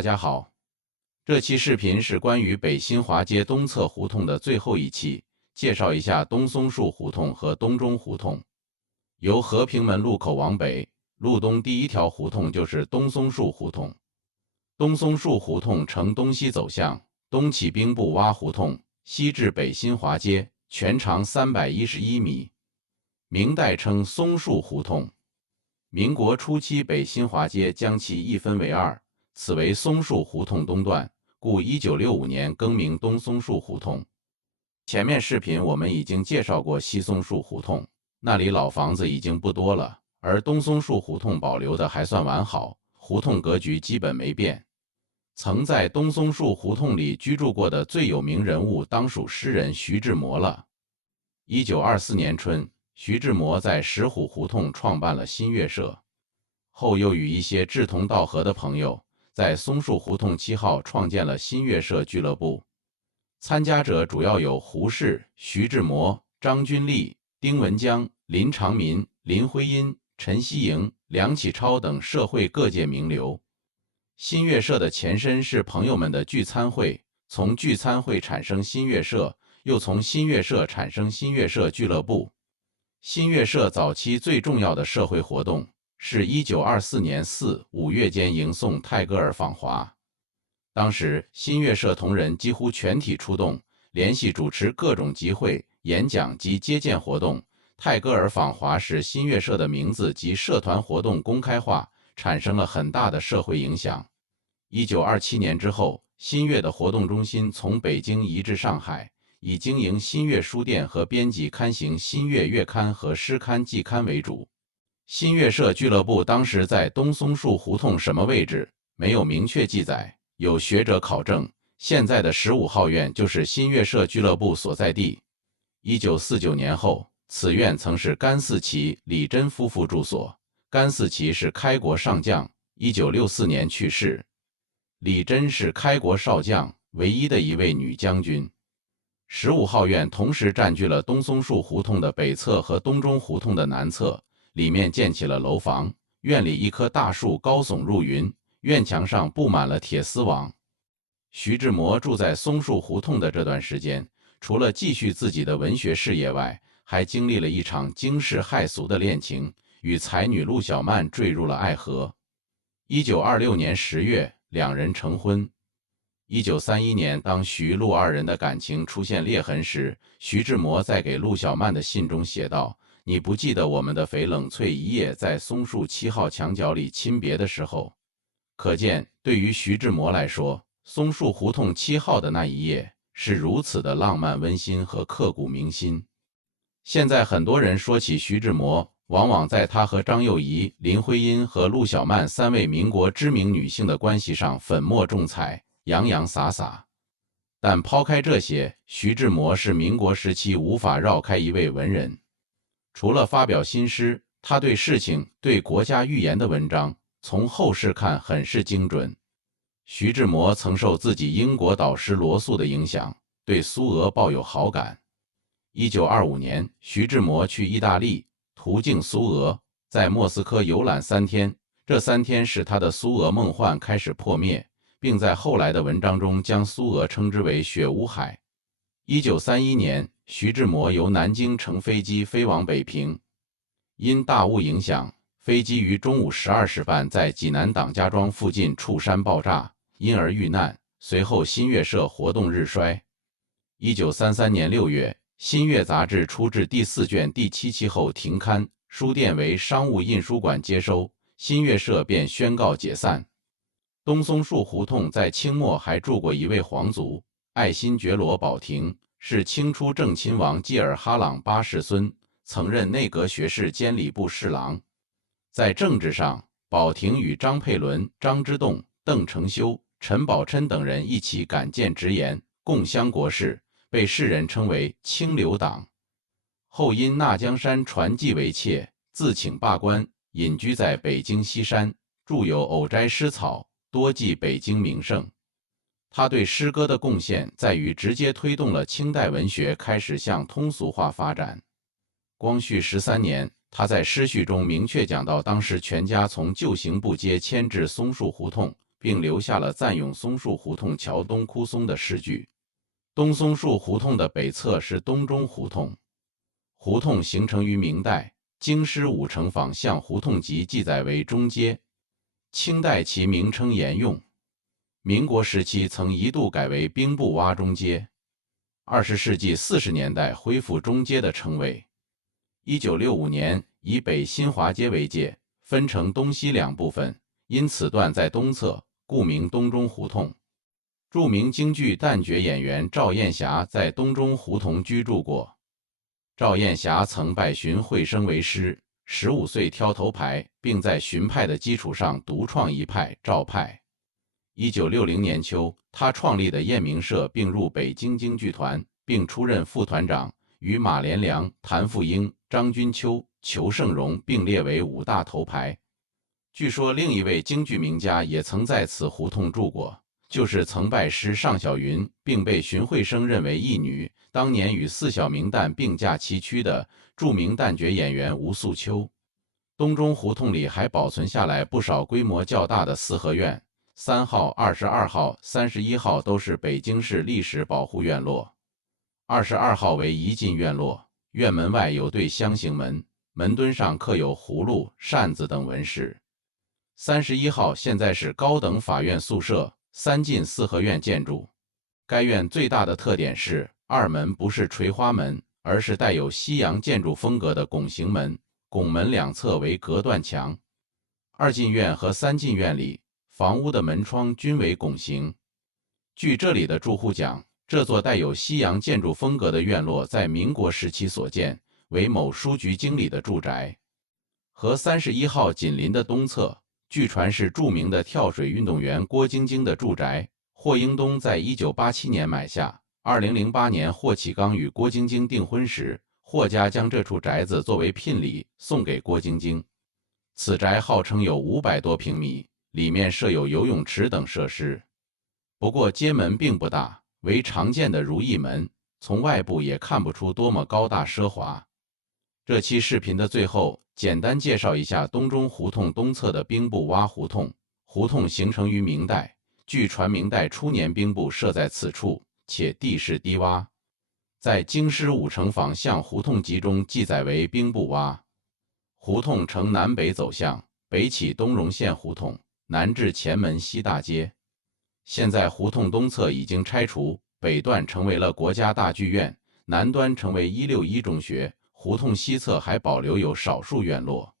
大家好，这期视频是关于北新华街东侧胡同的最后一期，介绍一下东松树胡同和东中胡同。由和平门路口往北，路东第一条胡同就是东松树胡同。东松树胡同呈东西走向，东起兵部洼胡同，西至北新华街，全长311米。明代称松树胡同。民国初期北新华街将其一分为二，此为松树胡同东段，故1965年更名东松树胡同。前面视频我们已经介绍过西松树胡同，那里老房子已经不多了，而东松树胡同保留的还算完好，胡同格局基本没变。曾在东松树胡同里居住过的最有名人物当属诗人徐志摩了。1924年春，徐志摩在石虎胡同创办了新月社，后又与一些志同道合的朋友，在松树胡同7号创建了新月社俱乐部。参加者主要有胡适、徐志摩、张君丽、丁文江、林长民、林徽因、陈锡营、梁启超等社会各界名流。新月社的前身是朋友们的聚餐会，从聚餐会产生新月社，又从新月社产生新月社俱乐部。新月社早期最重要的社会活动是1924年4、5月间迎送泰戈尔访华。当时新月社同仁几乎全体出动，联系主持各种集会、演讲及接见活动。泰戈尔访华使新月社的名字及社团活动公开化，产生了很大的社会影响。1927年之后，新月的活动中心从北京移至上海，以经营新月书店和编辑刊行新月月刊和诗刊季刊为主。新月社俱乐部当时在东松树胡同什么位置，没有明确记载，有学者考证，现在的15号院就是新月社俱乐部所在地。1949年后，此院曾是甘嗣祺、李珍夫妇住所。甘嗣祺是开国上将，1964年去世。李珍是开国少将，唯一的一位女将军。15号院同时占据了东松树胡同的北侧和东中胡同的南侧，里面建起了楼房，院里一棵大树高耸入云，院墙上布满了铁丝网。徐志摩住在松树胡同的这段时间，除了继续自己的文学事业外，还经历了一场惊世骇俗的恋情，与才女陆小曼坠入了爱河。1926年10月，两人成婚。1931年，当徐陆二人的感情出现裂痕时，徐志摩在给陆小曼的信中写道：“你不记得我们的翡冷翠一夜在松树7号墙角里亲别的时候？”可见，对于徐志摩来说，松树胡同7号的那一夜是如此的浪漫温馨和刻骨铭心。现在很多人说起徐志摩，往往在他和张幼仪、林徽因和陆小曼3位民国知名女性的关系上粉墨重彩，洋洋洒洒。但抛开这些，徐志摩是民国时期无法绕开一位文人。除了发表新诗，他对事情、对国家预言的文章，从后世看很是精准。徐志摩曾受自己英国导师罗素的影响，对苏俄抱有好感。1925年，徐志摩去意大利，途经苏俄，在莫斯科游览3天。这3天使他的苏俄梦幻开始破灭，并在后来的文章中将苏俄称之为雪乌海。1931年，徐志摩由南京乘飞机飞往北平，因大雾影响，飞机于中午12时半在济南党家庄附近触山爆炸，因而遇难。随后新月社活动日衰。1933年6月，新月杂志出至第4卷第7期后停刊，书店为商务印书馆接收，新月社便宣告解散。东松树胡同在清末还住过一位皇族，爱新觉罗宝廷，是清初正亲王济尔哈朗8世孙，曾任内阁学士兼礼部侍郎。在政治上，宝廷与张佩伦、张之洞、邓承修、陈宝琛等人一起敢谏直言，共襄国事，被世人称为清流党。后因纳江山传继为妾，自请罢官，隐居在北京西山，著有《偶斋诗草》，多记北京名胜。他对诗歌的贡献在于直接推动了清代文学开始向通俗化发展。光绪13年，他在诗序中明确讲到，当时全家从旧刑部街迁至松树胡同，并留下了赞咏松树胡同桥东枯松的诗句。东松树胡同的北侧是东中胡同。胡同形成于明代，《京师五城坊巷胡同集》记载为中街，清代其名称沿用。民国时期曾一度改为兵部洼中街，20世纪40年代恢复中街的称谓。1965年以北新华街为界，分成东西两部分，因此段在东侧，故名东中胡同。著名京剧旦角演员赵燕霞在东中胡同居住过。赵燕霞曾拜荀慧生为师，15岁挑头牌，并在荀派的基础上独创一派赵派。1960年秋，他创立的燕鸣社并入北京京剧团，并出任副团长，与马连良、谭富英、张君秋、裘盛戎并列为5大头牌。据说另一位京剧名家也曾在此胡同住过，就是曾拜师尚小云，并被荀慧生认为义女，当年与4小名旦并驾齐驱的著名旦角演员吴素秋。东中胡同里还保存下来不少规模较大的四合院，3号、22号、31号都是北京市历史保护院落。22号为一进院落，院门外有对箱形门，门墩上刻有葫芦、扇子等纹饰。31号现在是高等法院宿舍3进四合院建筑。该院最大的特点是二门不是垂花门，而是带有西洋建筑风格的拱形门，拱门两侧为隔断墙。2进院和3进院里，房屋的门窗均为拱形。据这里的住户讲，这座带有西洋建筑风格的院落在民国时期所建，为某书局经理的住宅。和31号紧邻的东侧，据传是著名的跳水运动员郭晶晶的住宅，霍英东在1987年买下。2008年霍启刚与郭晶晶订婚时，霍家将这处宅子作为聘礼送给郭晶晶。此宅号称有500多平米，里面设有游泳池等设施。不过街门并不大，为常见的如意门，从外部也看不出多么高大奢华。这期视频的最后，简单介绍一下东中胡同东侧的兵部洼胡同。胡同形成于明代，据传明代初年兵部设在此处，且地势低洼，在《京师五城坊巷胡同集》中记载为兵部洼。胡同呈南北走向，北起东荣县胡同，南至前门西大街。现在胡同东侧已经拆除，北段成为了国家大剧院，南端成为161中学，胡同西侧还保留有少数院落。